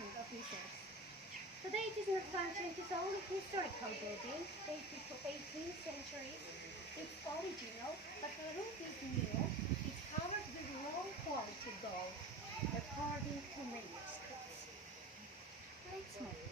printing officers. Today it is not functioning, it is only historical building, dated to 18th century. It's original, but the roof is new. It's covered with low quality gold, according to manuscripts. Let's move.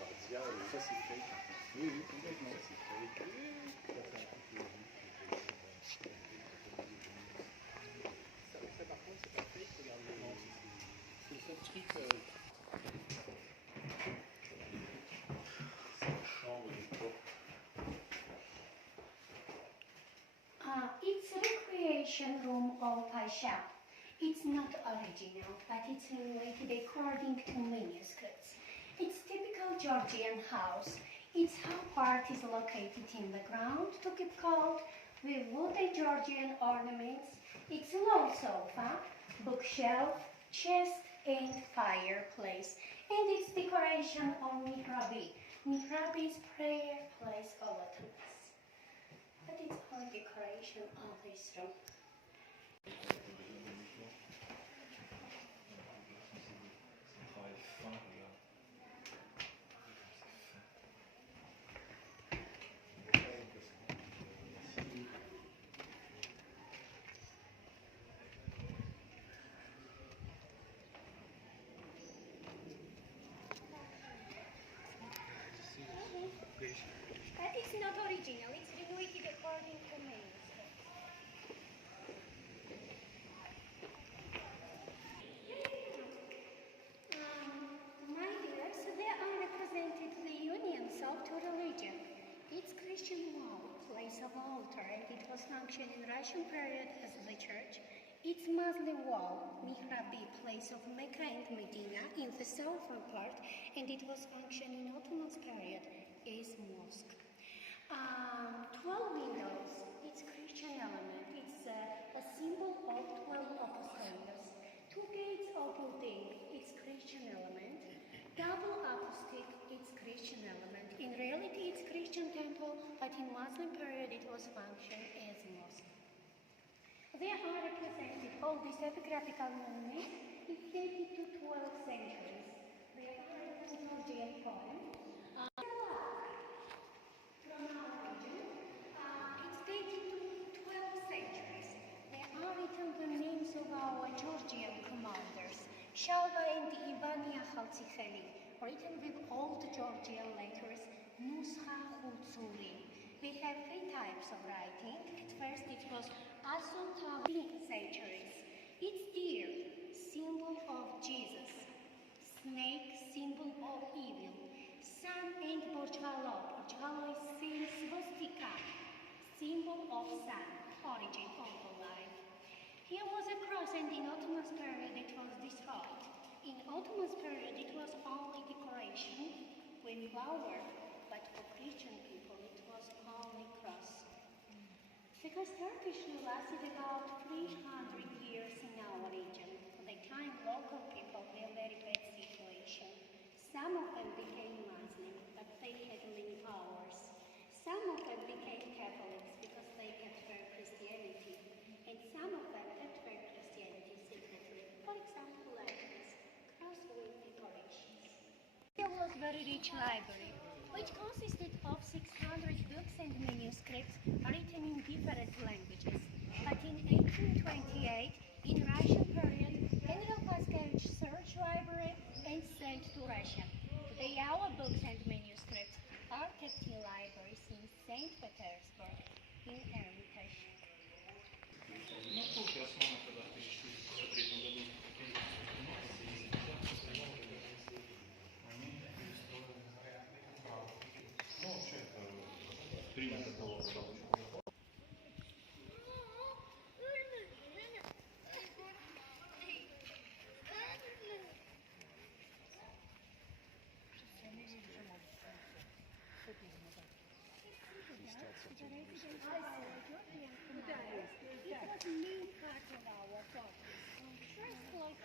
Vardzia, ça c'est fake. Oui, oui, complètement. Ça c'est fake. Ça par contre, c'est pas fake, regardez. Non, c'est le seul truc. C'est une chambre de porte. It's a recreation room of Pasha. It's not original, but it's renovated according to manuscripts. It's typical Georgian house. Its top part is located in the ground to keep cold, with wooden Georgian ornaments. It's a low sofa, bookshelf, chest, and fireplace. And its decoration on mihrabi. Mihrabi is prayer place of Ottomans. But it's all decoration of this room. But it's not original, it's renovated according to manuscripts. My dears, there are represented the unions of two religions. It's Christian wall, place of altar, and it was functioned in Russian period as the church. It's Muslim wall, mihrabi, place of Mecca and Medina in the southern part, and it was functioned in Ottoman's period as mosque. 12 windows, it's Christian element, it's a symbol of 12 apostles. 2 gates of building, it's Christian element. Double acoustic, it's Christian element. In reality, it's Christian temple, but in Muslim period it was functioned as mosque. There are represented all these epigraphical monuments. It's dated to 12th centuries. They are Georgian poem. From our region, it's dated to 12th centuries. There are written the names of our Georgian commanders, Shalva and Ivania Khaltsikheli, written with old Georgian letters, Nusha Hutsuri. We have 3 types of writing. At first it was Asunta centuries. It's deer, symbol of Jesus. Snake, symbol of evil. Sun and Borchalo. Borchalo is seen swastika, symbol of sun, origin of the life. Here was a cross, and in Ottoman's period it was destroyed. In Ottoman's period it was only decoration when power, but for Christian people it was only cross. Because Turkish lasted about 300 years in our region. At the time, local people were in a very bad situation. Some of them became Muslim, but they had many powers. Some of them became Catholics because they kept their Christianity. And some of them kept their Christianity secretly. For example, like this, cross with decorations. There was a very rich library, which consisted of 600 books and manuscripts written in different languages. But in 1828, in Russian period, General Paskevich searched library and sent to Russia. Today our books and manuscripts are kept in libraries in St. Petersburg, in Hermitage. Ну, слушай, основно, когда в 1963 году они перестроили. Ну, вообще, это принято было.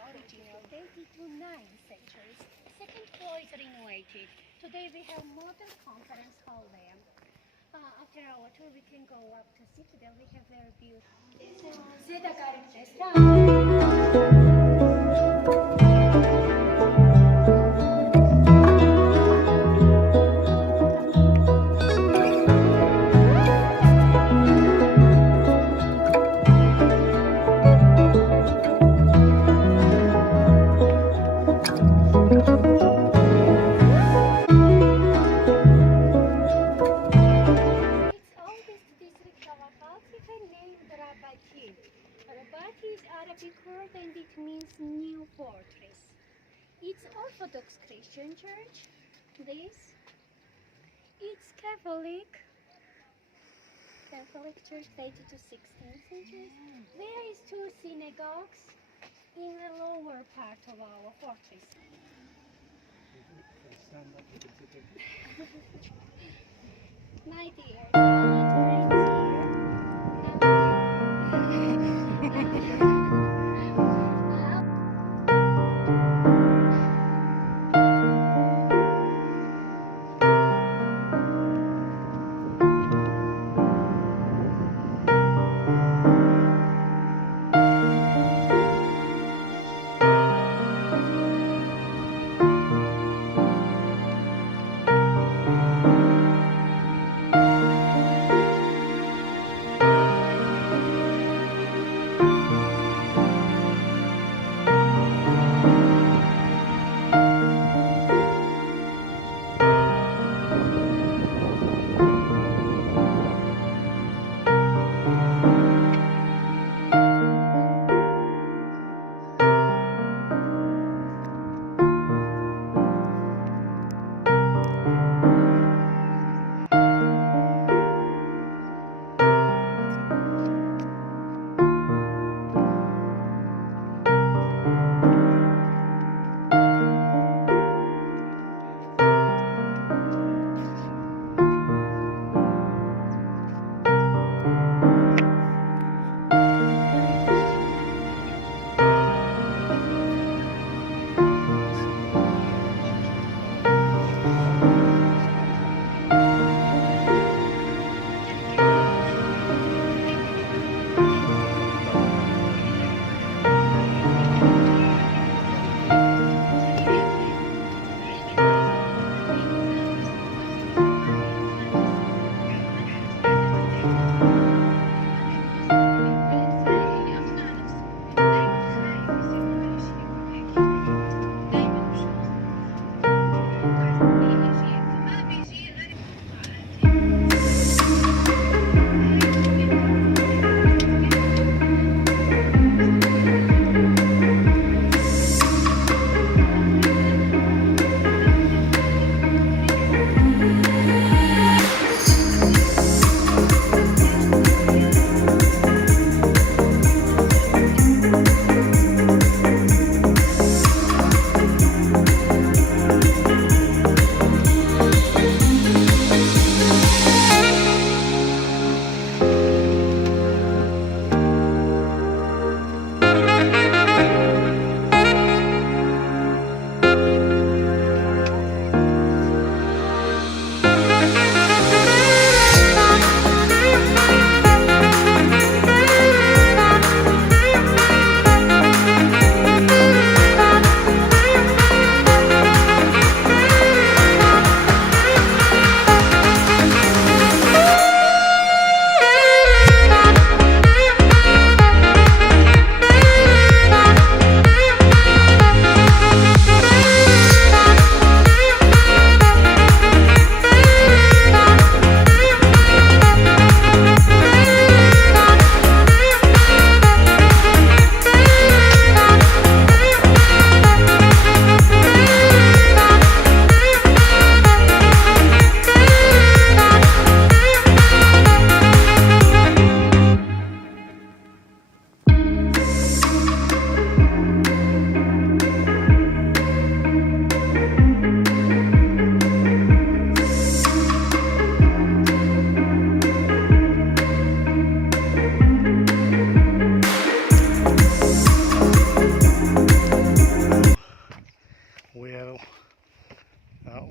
original, dated to 9th centuries. Second floor is renovated. Today we have modern conference hall there. After our tour, we can go up to Citadel. We have very beautiful. Seda is Arabic word and it means new fortress. It's Orthodox Christian church. This. It's Catholic church dated to 16th century. There is two synagogues in the lower part of our fortress. Stand up, you can sit there. My dear, so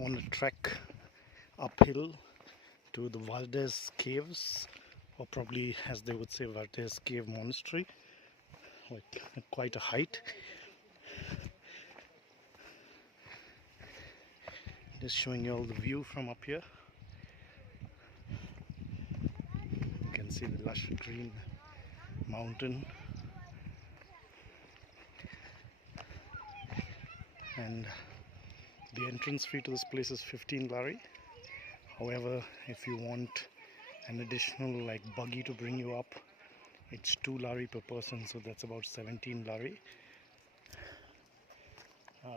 on a trek uphill to the Vardzia caves, or probably as they would say Vardzia cave monastery, like quite a height. Just showing you all the view from up here. You can see the lush green mountain, and the entrance fee to this place is 15 lari. However, if you want an additional like buggy to bring you up, it's 2 lari per person, so that's about 17 lari.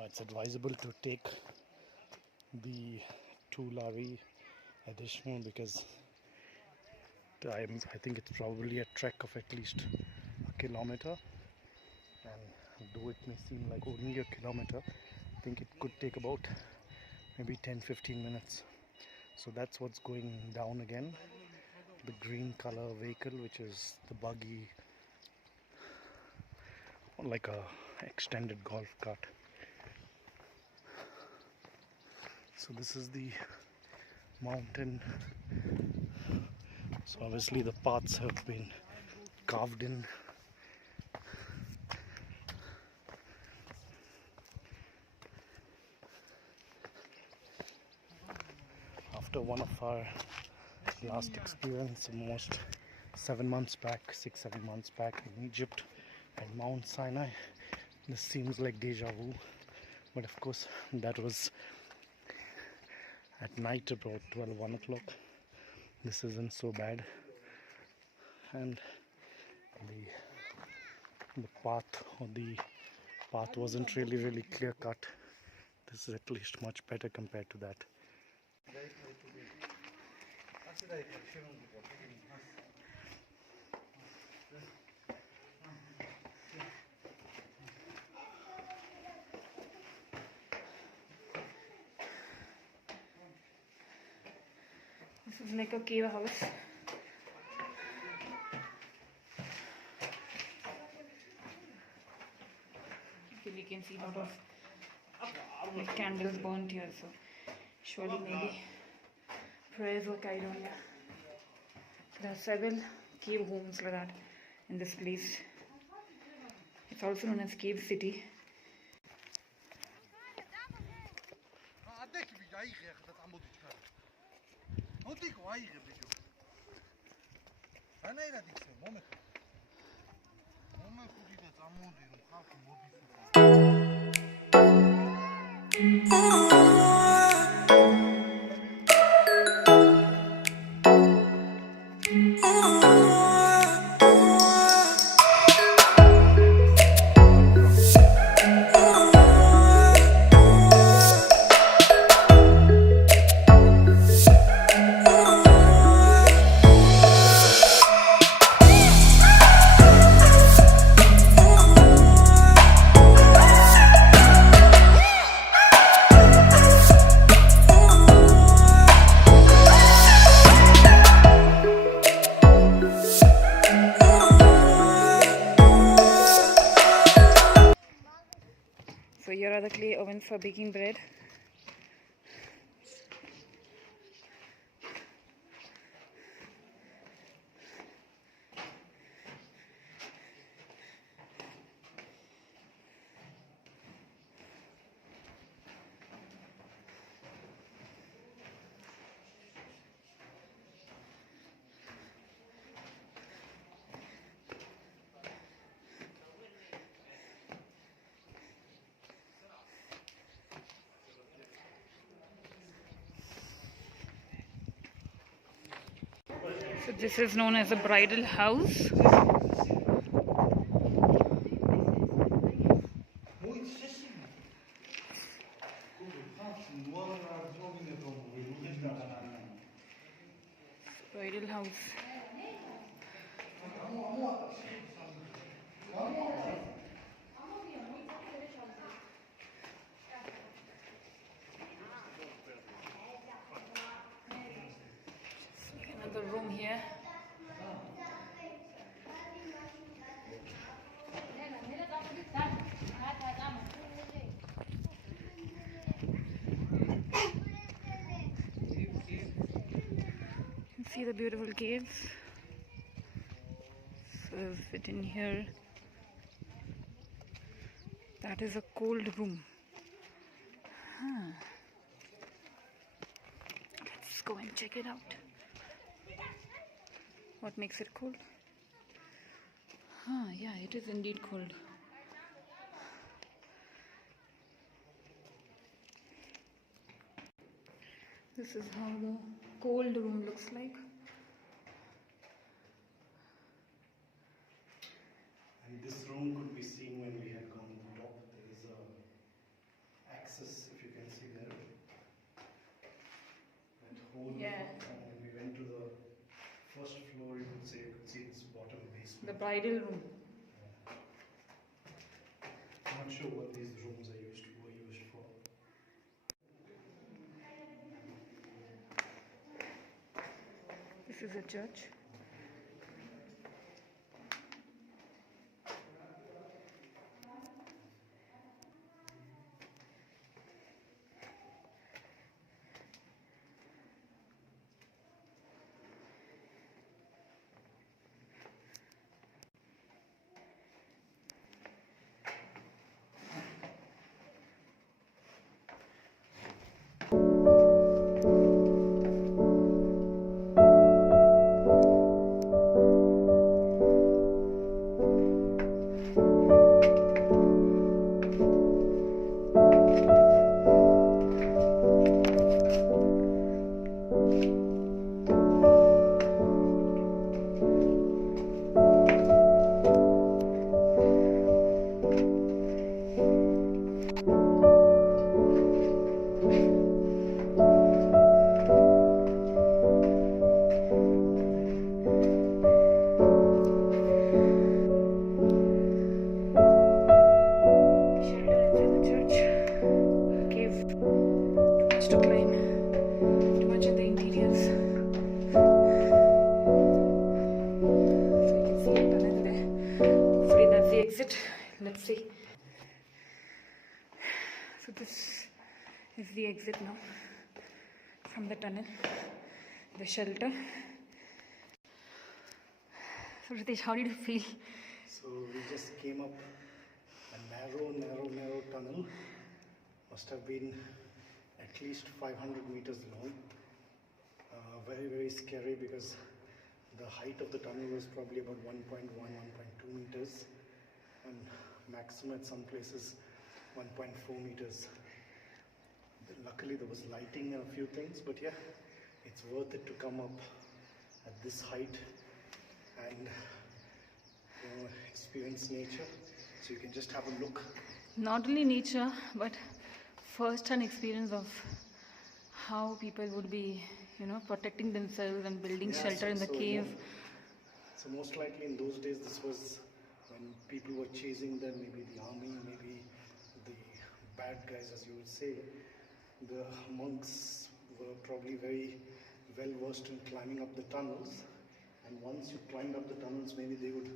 It's advisable to take the 2 lari additional because I think it's probably a trek of at least a kilometer, and though it may seem like only a kilometer, I think it could take about maybe 10-15 minutes. So that's what's going down again, the green color vehicle, which is the buggy, like a extended golf cart. So this is the mountain. So obviously the paths have been carved in. After one of our last experience, almost 6-7 months back in Egypt at Mount Sinai, this seems like deja vu, but of course that was at night about 1 o'clock. This isn't so bad, and the path wasn't really clear cut. This is at least much better compared to that. This is like a cave house. You can see a lot of like candles burnt here, so surely maybe prayers were carried on here. So there are several cave homes like that in this place. It's also known as Cave City. So here are the clay ovens for baking bread. So this is known as a bridal house. Bridal house. Another room here. See the beautiful caves. So sit in here. That is a cold room. Let's go and check it out. What makes it cold? Yeah, it is indeed cold. This is how the cold room looks like. And this room could be seen when we had gone to the top. There is a access, if you can see there. That whole and when we went to the first floor, you could see this bottom basement. The bridal room. I'm not sure what these rooms were used for. This is a church. Let's see. So this is the exit now from the tunnel, the shelter. So Ritesh, how did you feel? So we just came up a narrow tunnel. Must have been at least 500 meters long. Very scary because the height of the tunnel was probably about 1.1, 1.2 meters. And maximum at some places 1.4 meters. Luckily there was lighting and a few things, but yeah, it's worth it to come up at this height and experience nature. So you can just have a look. Not only nature, but first-hand experience of how people would be, protecting themselves and building shelter in the cave. So most likely in those days, this was when people were chasing them, maybe the army, maybe the bad guys, as you would say. The monks were probably very well versed in climbing up the tunnels, and once you climbed up the tunnels, maybe they would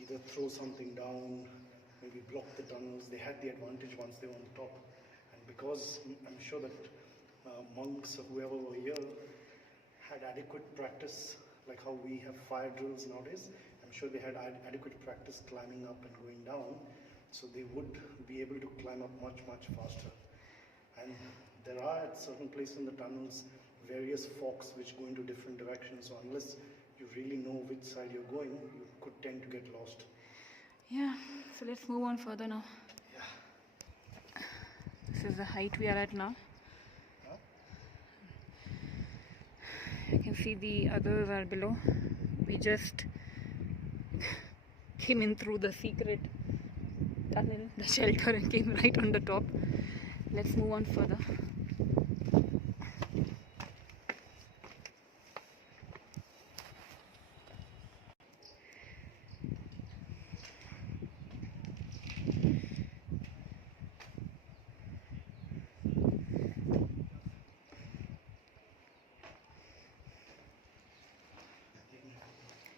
either throw something down, maybe block the tunnels. They had the advantage once they were on the top, and because I'm sure that monks or whoever were here had adequate practice, like how we have fire drills nowadays. I'm sure they had adequate practice climbing up and going down, so they would be able to climb up much faster. And there are at certain places in the tunnels various forks which go into different directions, so unless you really know which side you're going, you could tend to get lost. Yeah, so let's move on further now. Yeah. This is the height we are at now. You can see the others are below. We just came in through the secret tunnel, the shelter, and came right on the top. Let's move on further.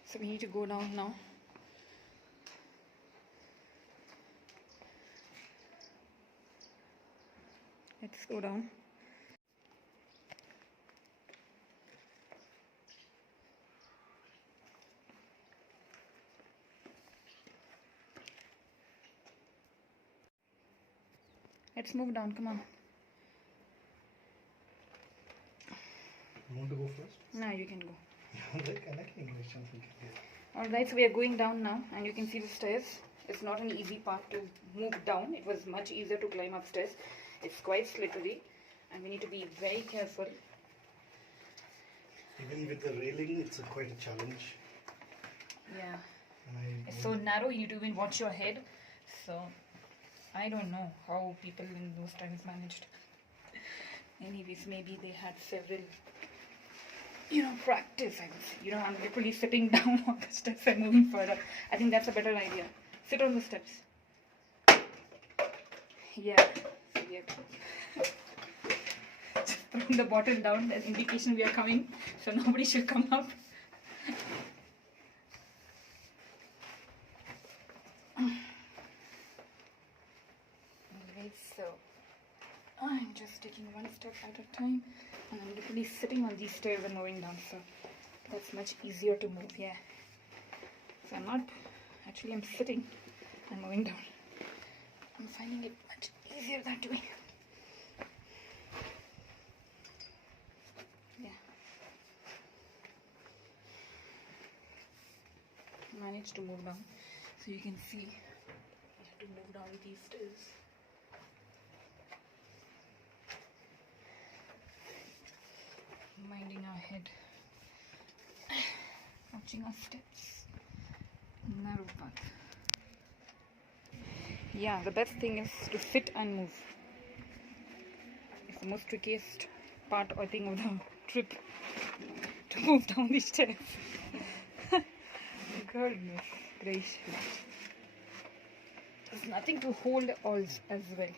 So we need to go down now. Let's go down. Let's move down. Come on. You want to go first? Now you can go. I like English. Alright, so we are going down now, and you can see the stairs. It's not an easy path to move down. It was much easier to climb upstairs. It's quite slippery, and we need to be very careful. Even with the railing, it's quite a challenge. Yeah. And It's so narrow, you need to even watch your head. So, I don't know how people in those times managed. Anyways, maybe they had several, practice, I guess. I'm literally sitting down on the steps and moving further. I think that's a better idea. Sit on the steps. Yeah. So we have just thrown the bottle down as indication we are coming. So nobody should come up. Alright, so I'm just taking one step at a time, and I'm literally sitting on these stairs and moving down, so that's much easier to move. Yeah, so I'm sitting and moving down. I'm finding it much easier that way. Yeah, managed to move down, so you can see I have to move down these stairs. Minding our head, watching our steps, narrow path. Yeah, the best thing is to sit and move. It's the most trickiest part, I think, of the trip, to move down these stairs. Goodness gracious. There's nothing to hold as well.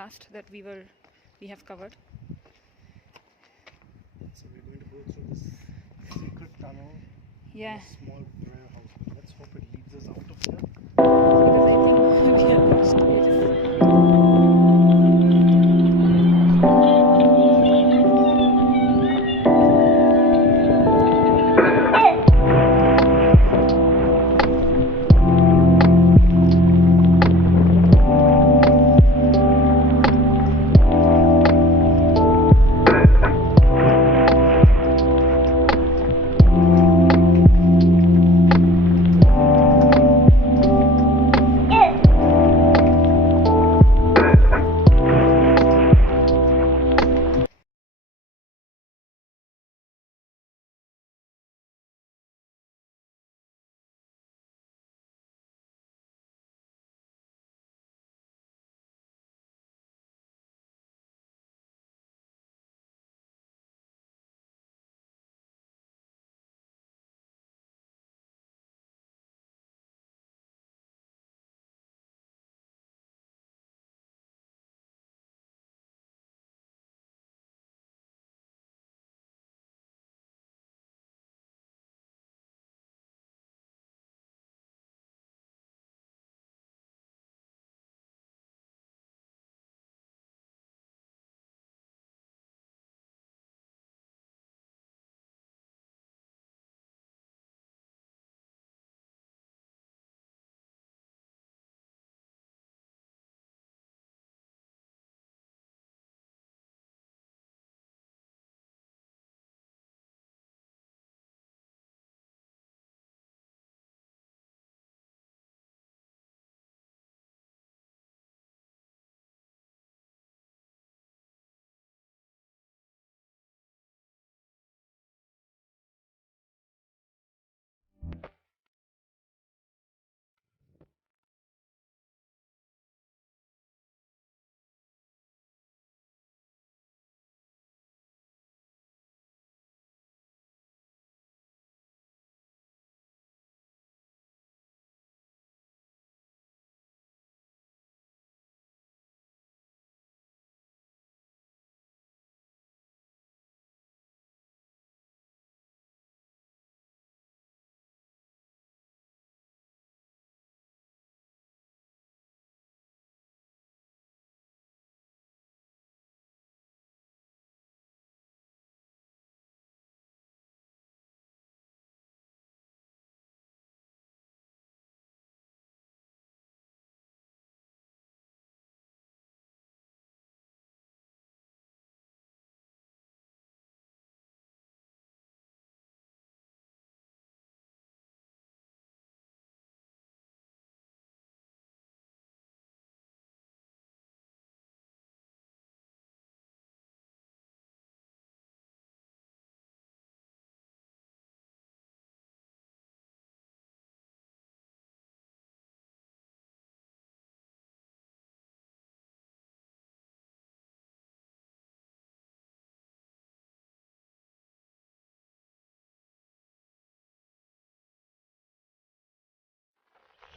last that we have covered. So we're going to go through this secret tunnel. Yeah, A small prayer house. Let's hope it leads us out of here. because I think we are lost. We're just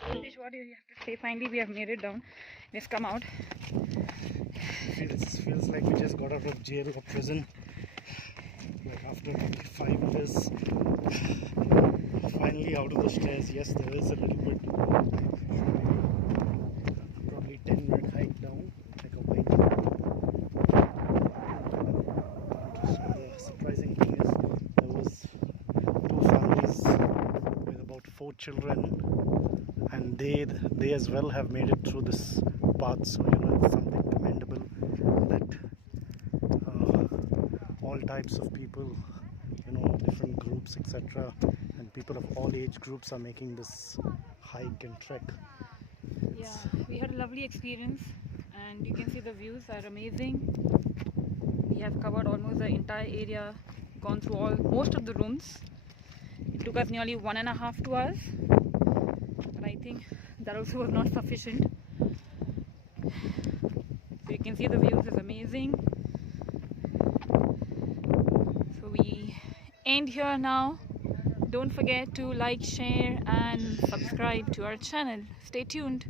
Satish, what do you have to say? Finally, we have made it down. We've come out. Feels like we just got out of jail or prison. Like after 5 years, finally out of the stairs. Yes, there is a little bit, probably 10-minute hike down, like a winding. The surprising thing is there was 2 families with about 4 children, and they as well have made it through this path. So it's something commendable that all types of people, different groups, etc., and people of all age groups are making this hike and trek. Yeah, we had a lovely experience, and you can see the views are amazing. We have covered almost the entire area, gone through most of the rooms. It took us nearly 1.5 hours, but I think that also was not sufficient. So you can see the views is amazing. So we end here now. Don't forget to like, share and subscribe to our channel. Stay tuned.